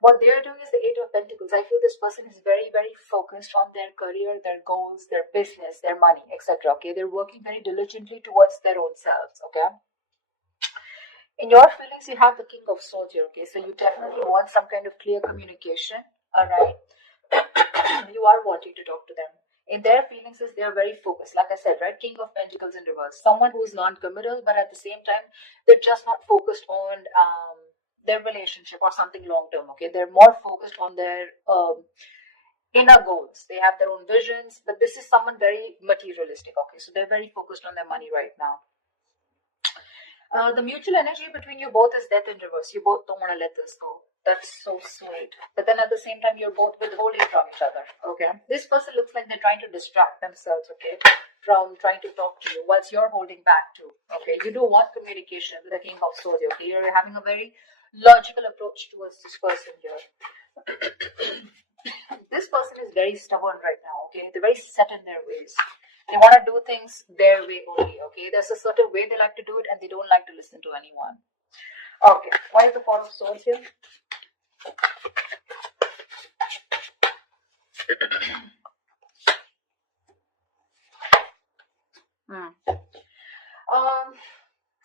What they are doing is the Eight of Pentacles. I feel this person is very, very focused on their career, their goals, their business, their money, etc. Okay, they're working very diligently towards their own selves. Okay. In your feelings, you have the King of Swords here. Okay, so you definitely want some kind of clear communication. All right. You are wanting to talk to them. In their feelings, is they are very focused. Like I said, right? King of Pentacles in reverse. Someone who is non-committal, but at the same time, they're just not focused on their relationship or something long-term. Okay, they're more focused on their inner goals. They have their own visions, but this is someone very materialistic. Okay, so they're very focused on their money right now. The mutual energy between you both is death in reverse. You both don't want to let this go. That's so sweet. But then at the same time, you're both withholding from each other. Okay. This person looks like they're trying to distract themselves, okay, from trying to talk to you, whilst you're holding back too. Okay. You do want communication with the King of Swords, okay? You're having a very logical approach towards this person here. This person is very stubborn right now, okay? They're very set in their ways. They want to do things their way only, okay? There's a certain way they like to do it and they don't like to listen to anyone. Okay, why is the Four of Swords here?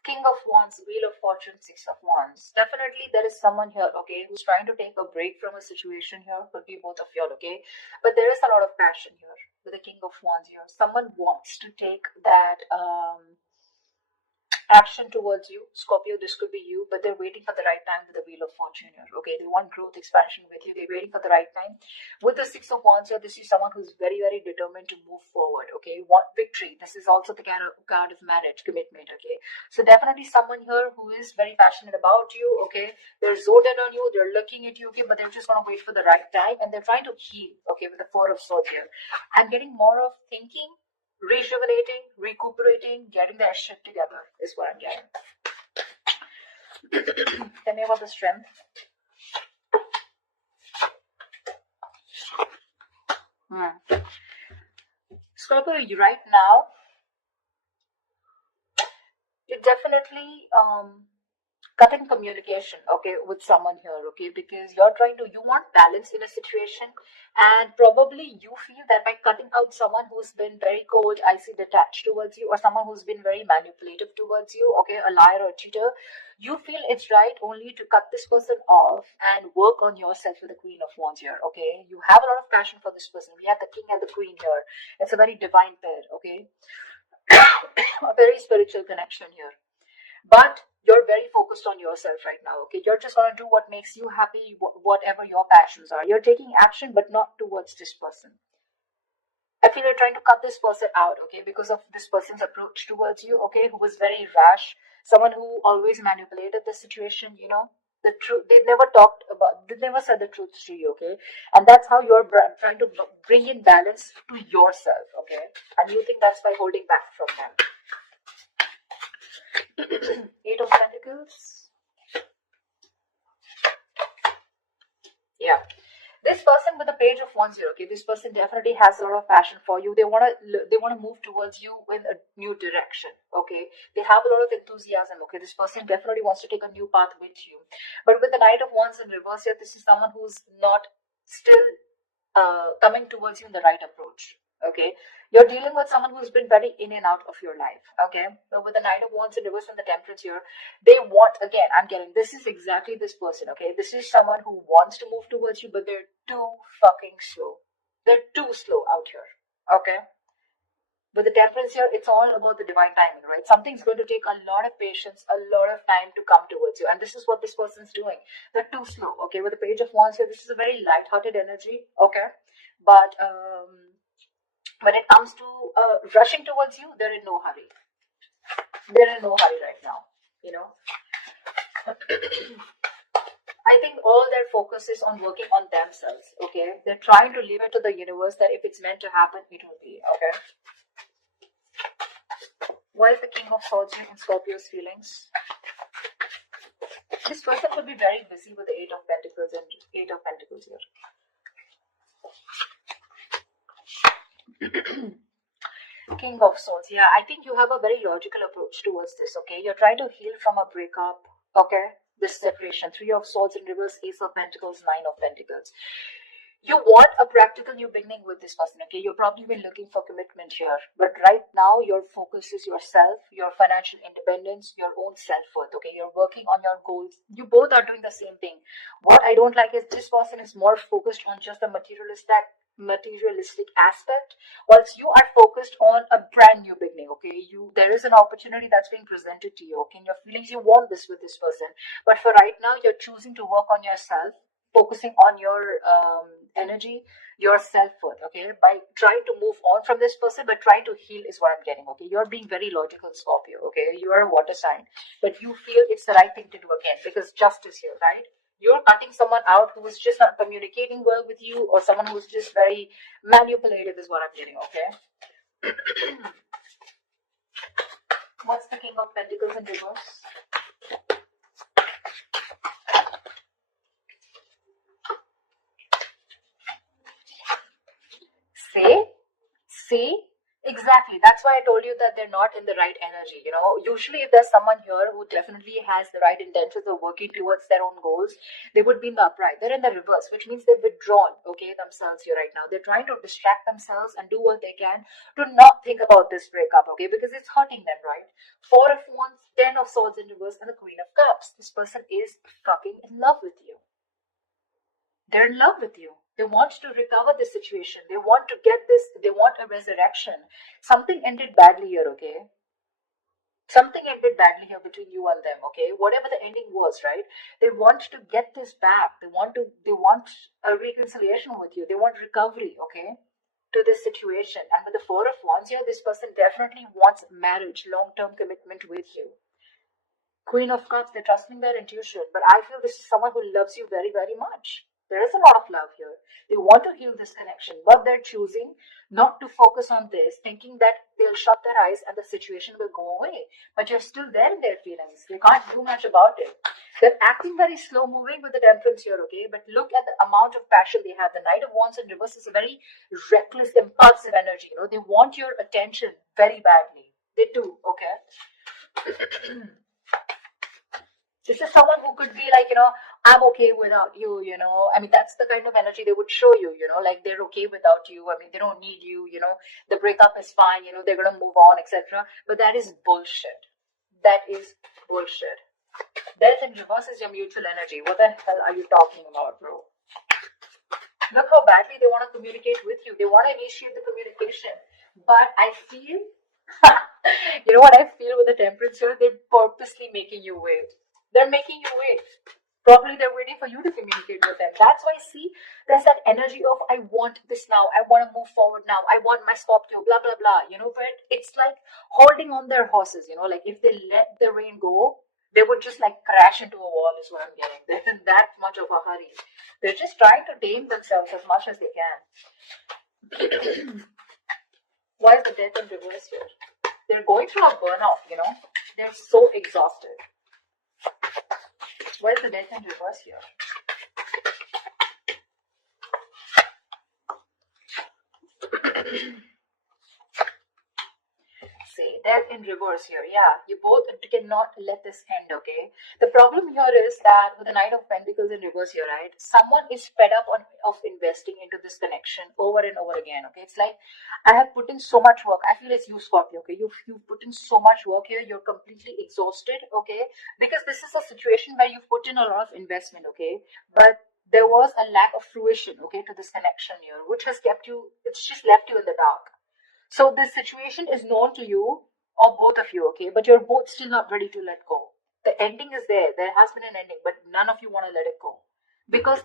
King of Wands, Wheel of Fortune, Six of Wands. Definitely there is someone here, okay, who's trying to take a break from a situation here. Could be both of y'all, okay? But there is a lot of passion here with the King of Wands here. Someone wants to take that action towards you. Scorpio, this could be you, but they're waiting for the right time with the Wheel of Fortune here. Okay, they want growth, expansion with you. They're waiting for the right time. With the Six of Wands here, this is someone who's very, very determined to move forward. Okay, want victory. This is also the card of marriage, commitment. Okay, so definitely someone here who is very passionate about you. Okay, they're zoned in on you. They're looking at you. Okay, but they're just gonna wait for the right time, and they're trying to heal. Okay, with the Four of Swords here, I'm getting more of thinking, rejuvenating, recuperating, getting their shit together is what I'm getting. Tell me about the Strength. Scorpio, right now, you're definitely cutting communication, okay, with someone here, okay, because you want balance in a situation, and probably you feel that by cutting out someone who's been very cold, icy, detached towards you, or someone who's been very manipulative towards you, okay, a liar or a cheater, you feel it's right only to cut this person off and work on yourself with the Queen of Wands here, okay. You have a lot of passion for this person. We have the King and the Queen here. It's a very divine pair, okay. A very spiritual connection here. But you're very focused on yourself right now, okay? You're just going to do what makes you happy, whatever your passions are. You're taking action, but not towards this person. I feel you're trying to cut this person out, okay? Because of this person's approach towards you, okay? Who was very rash. Someone who always manipulated the situation, you know? The truth, they never said the truth to you, okay? And that's how you're trying to bring in balance to yourself, okay? And you think that's by holding back from them. Eight of Pentacles. Yeah. This person with the Page of Wands here, okay, this person definitely has a lot of passion for you. They wanna move towards you in a new direction, okay. They have a lot of enthusiasm, okay. This person definitely wants to take a new path with you. But with the Knight of Wands in reverse here, this is someone who's not still coming towards you in the right approach. Okay, you're dealing with someone who's been very in and out of your life. Okay, so with the Knight of Wands in reverse and the Temperance here, they want, again, I'm getting, this is exactly this person. Okay, this is someone who wants to move towards you, but they're too fucking slow. They're too slow out here. Okay, with the Temperance here, it's all about the divine timing, right? Something's going to take a lot of patience, a lot of time to come towards you, and this is what this person's doing. They're too slow. Okay, with the Page of Wands here, this is a very light-hearted energy. Okay, but when it comes to rushing towards you, they're in no hurry. They're in no hurry right now, you know. I think all their focus is on working on themselves, okay? They're trying to leave it to the universe that if it's meant to happen, it will be, okay? Why is the King of Swords in Scorpio's feelings? This person could be very busy with the Eight of Pentacles and Eight of Pentacles here. King of Swords. Yeah, I think you have a very logical approach towards this, okay? You're trying to heal from a breakup, okay? this separation. Three of Swords in reverse, Ace of Pentacles, Nine of Pentacles. You want a practical new beginning with this person, okay? You've probably been looking for commitment here, but right now your focus is yourself, your financial independence, your own self-worth, okay? You're working on your goals. You both are doing the same thing. What I don't like is this person is more focused on just the materialistic aspect, whilst you are focused on a brand new beginning, okay? There is an opportunity that's being presented to you, okay? In your feelings, you want this with this person, but for right now, you're choosing to work on yourself, focusing on your energy, your self-worth, okay, by trying to move on from this person, but trying to heal is what I'm getting, okay? You're being very logical, Scorpio, okay? You are a water sign, but you feel it's the right thing to do again, because justice here, right? You're cutting someone out who is just not communicating well with you, or someone who's just very manipulative is what I'm getting, okay? What's the King of Pentacles in reverse? See, exactly. That's why I told you that they're not in the right energy. You know, usually if there's someone here who definitely has the right intentions of working towards their own goals, they would be in the upright. They're in the reverse, which means they've withdrawn, okay, themselves here right now. They're trying to distract themselves and do what they can to not think about this breakup, okay, because it's hurting them, right? Four of Wands, 10 of Swords in reverse, and the Queen of Cups. This person is fucking in love with you. They're in love with you. They want to recover the situation. They want to get this. They want a resurrection. Something ended badly here, okay? Something ended badly here between you and them, okay? Whatever the ending was, right? They want to get this back. They want a reconciliation with you. They want recovery, okay? To this situation. And with the Four of Wands here, this person definitely wants marriage, long-term commitment with you. Queen of Cups, they're trusting their intuition, but I feel this is someone who loves you very, very much. There is a lot of love here. They want to heal this connection, but they're choosing not to focus on this, thinking that they'll shut their eyes and the situation will go away. But you're still there in their feelings. They can't do much about it. They're acting very slow moving with the Temperance here, okay? But look at the amount of passion they have. The Knight of Wands in reverse is a very reckless, impulsive energy. You know, they want your attention very badly. They do, okay? This is someone who could be like, you know, I'm okay without you, you know. I mean, that's the kind of energy they would show you, you know, like they're okay without you. I mean, they don't need you, you know, the breakup is fine, you know, they're going to move on, etc. But that is bullshit. That is bullshit. Death in reverse is your mutual energy. What the hell are you talking about, bro? Look how badly they want to communicate with you. They want to initiate the communication. But I feel, you know what I feel with the Temperance here? They're purposely making you wait. They're making you wait. Probably they're waiting for you to communicate with them. That's why, see, there's that energy of, I want this now. I want to move forward now. I want my Scorpio, blah, blah, blah. You know, but it's like holding on their horses, you know, like if they let the rain go, they would just like crash into a wall is what I'm getting. They're in that much of a hurry. They're just trying to tame themselves as much as they can. Why is the Death in reverse here? They're going through a burnout, you know. They're so exhausted. Why is the Death in reverse here? See, Death in reverse here. Yeah, you both cannot let this end, okay? The problem here is that with the Knight of Pentacles in reverse here, right? Someone is fed up of investing into this connection over and over again, okay? It's like, I have put in so much work. I feel it's you, Scorpio, okay? You've put in so much work here. You're completely exhausted, okay? Because this is a situation where you've put in a lot of investment, okay? But there was a lack of fruition, okay, to this connection here, which has kept you, it's just left you in the dark. So this situation is known to you, or both of you, okay? But you're both still not ready to let go. The ending is there. There has been an ending, but none of you want to let it go. Because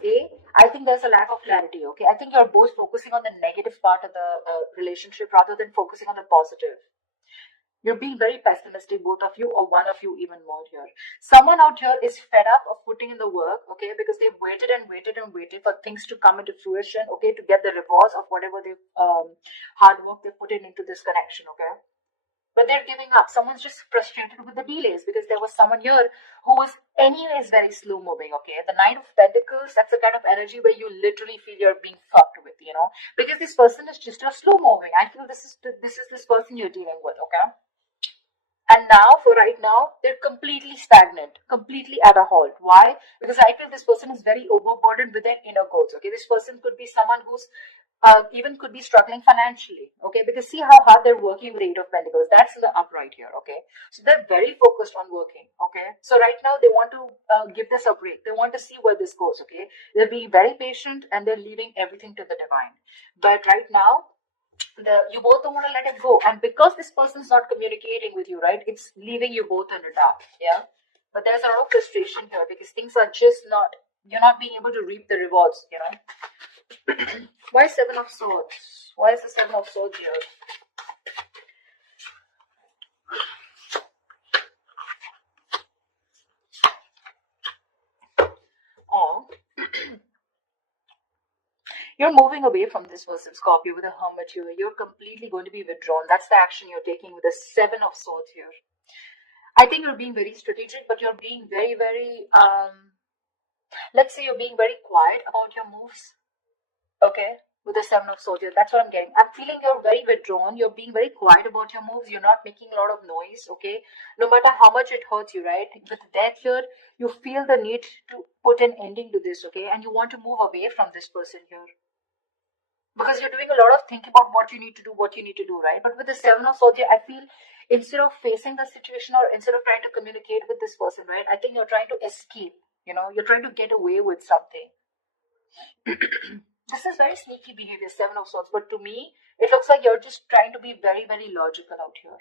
I think there's a lack of clarity, okay? I think you're both focusing on the negative part of the relationship rather than focusing on the positive. You're being very pessimistic, both of you, or one of you even more here. Someone out here is fed up of putting in the work, okay, because they've waited and waited and waited for things to come into fruition, okay, to get the rewards of whatever they've hard work they put into this connection, okay. But they're giving up. Someone's just frustrated with the delays because there was someone here who was anyways very slow moving, okay. The Knight of Pentacles, that's the kind of energy where you literally feel you're being fucked with, you know, because this person is just a slow moving. I feel this is this person you're dealing with, okay. And now for for right now, they're completely stagnant, completely at a halt. Why? Because I feel this person is very overburdened with their inner goals. Okay, this person could be someone who's even could be struggling financially. Okay, because see how hard they're working with Eight of Pentacles. That's in the upright here. Okay, so they're very focused on working. Okay, so right now they want to give this a break. They want to see where this goes. Okay, they're being very patient and they're leaving everything to the divine. But right now, you both don't want to let it go, and because this person's not communicating with you, right, it's leaving you both in the dark. Yeah, but there's a lot of frustration here because things are just not, you're not being able to reap the rewards, you know. Why Seven of Swords? Why is the Seven of Swords here? Oh, you're moving away from this person, Scorpio, with a Hermit here. You're completely going to be withdrawn. That's the action you're taking with the Seven of Swords here. I think you're being very strategic, but you're being very, very, let's say you're being very quiet about your moves. Okay, with the Seven of Swords here. That's what I'm getting. I'm feeling you're very withdrawn. You're being very quiet about your moves. You're not making a lot of noise. Okay, no matter how much it hurts you, right? With death here, you feel the need to put an ending to this. Okay, and you want to move away from this person here, because you're doing a lot of thinking about what you need to do, right? But with the Seven of Swords here, I feel instead of facing the situation or instead of trying to communicate with this person, right, I think you're trying to escape. You know, you're trying to get away with something. This is very sneaky behavior, Seven of Swords, but to me, it looks like you're just trying to be very, very logical out here.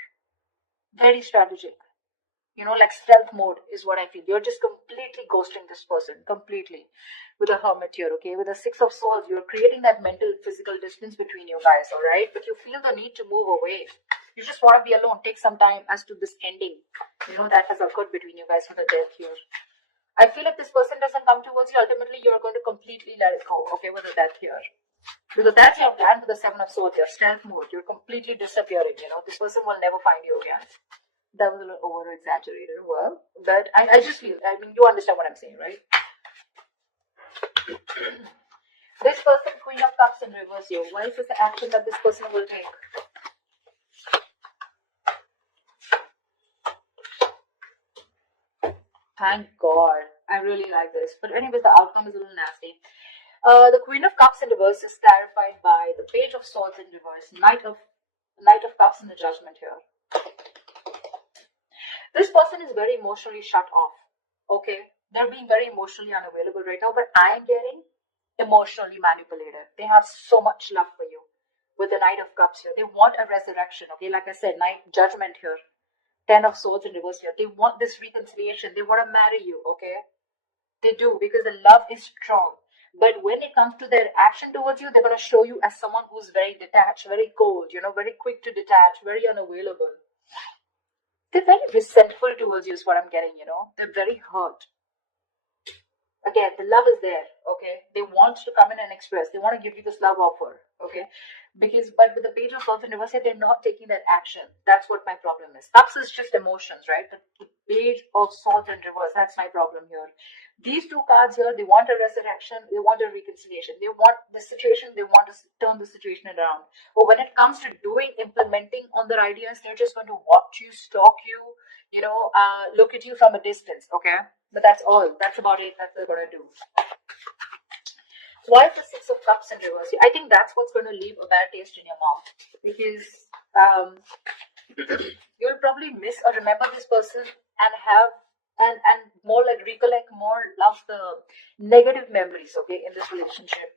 Very strategic. You know, like stealth mode is what I feel. You're just completely ghosting this person, completely. With a Hermit here, okay? With a Six of Swords, you're creating that mental, physical distance between you guys, alright? But you feel the need to move away. You just want to be alone. Take some time as to this ending, you know, that has occurred between you guys with the death here. I feel if this person doesn't come towards you, ultimately you're going to completely let it go, okay, with the death here. Because that's your plan with the Seven of Swords here, stealth mode. You're completely disappearing, you know. This person will never find you again. That was a little over-exaggerated, well, but I just feel, I mean, you understand what I'm saying, right? This person, Queen of Cups in reverse here. What is the action that this person will take? Thank God. I really like this. But anyways, the outcome is a little nasty. The Queen of Cups in reverse is clarified by the Page of Swords in reverse. Knight of Cups in the Judgment here. This person is very emotionally shut off. Okay? They're being very emotionally unavailable right now, but I am getting emotionally manipulated. They have so much love for you. With the Knight of Cups here. They want a resurrection. Okay? Like I said, Judgment here. Ten of Swords in reverse here. They want this reconciliation. They want to marry you, okay? They do, because the love is strong. But when it comes to their action towards you, they're going to show you as someone who's very detached, very cold, you know, very quick to detach, very unavailable. They're very resentful towards you is what I'm getting, you know. They're very hurt. Again, the love is there, okay? They want to come in and express. They want to give you this love offer, okay? But with the Page of Swords in reverse, they're not taking that action. That's what my problem is. Cups is just emotions, right? The Page of Swords in reverse, that's my problem here. These two cards here, they want a resurrection, they want a reconciliation. They want the situation, they want to turn the situation around. But when it comes to implementing on their ideas, they're just going to watch you, stalk you, you know, look at you from a distance, okay? But that's all. That's about it. That's what they're going to do. Why is the Six of Cups in reverse? I think that's what's going to leave a bad taste in your mouth. Because you'll probably miss or remember this person and have and more like recollect more love the negative memories, okay, in this relationship.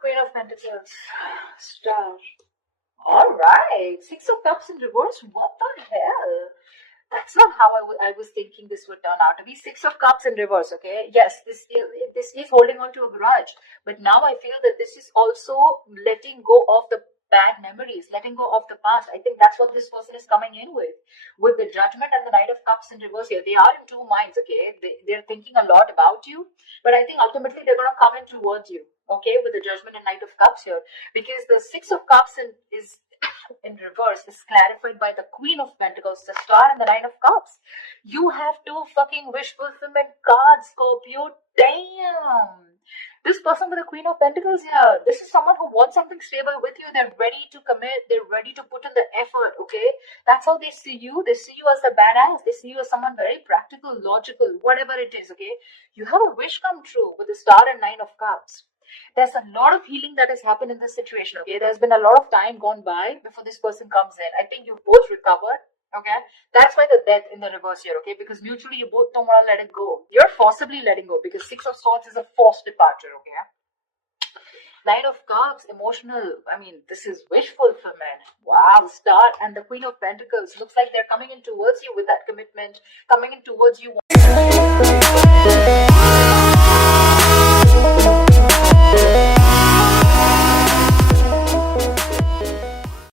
Queen of Pentacles, Star. All right, Six of Cups in reverse. What the hell? That's not how I was thinking this would turn out to be. Six of Cups in reverse, okay? Yes, this is holding on to a grudge. But now I feel that this is also letting go of the bad memories, letting go of the past. I think that's what this person is coming in with. With the Judgment and the Knight of Cups in reverse here. They are in two minds, okay? They're thinking a lot about you. But I think ultimately they're going to come in towards you, okay? With the Judgment and Knight of Cups here. Because the Six of Cups is in reverse is clarified by the Queen of Pentacles, the Star, and the Nine of Cups. You have two fucking wish fulfillment cards, Scorpio. Damn. This person with the Queen of Pentacles, yeah, this is someone who wants something stable with you. They're ready to commit. They're ready to put in the effort, okay? That's how they see you. They see you as the badass. They see you as someone very practical, logical, whatever it is, okay? You have a wish come true with the Star and Nine of Cups. There's a lot of healing that has happened in this situation, okay? There's been a lot of time gone by before this person comes in. I think you've both recovered, okay? That's why the death in the reverse here, okay? Because mutually you both don't want to let it go. You're forcibly letting go because Six of Swords is a forced departure, okay? Nine of Cups, emotional. I mean, this is wish fulfillment. Wow, Star and the Queen of Pentacles. Looks like they're coming in towards you with that commitment, coming in towards you.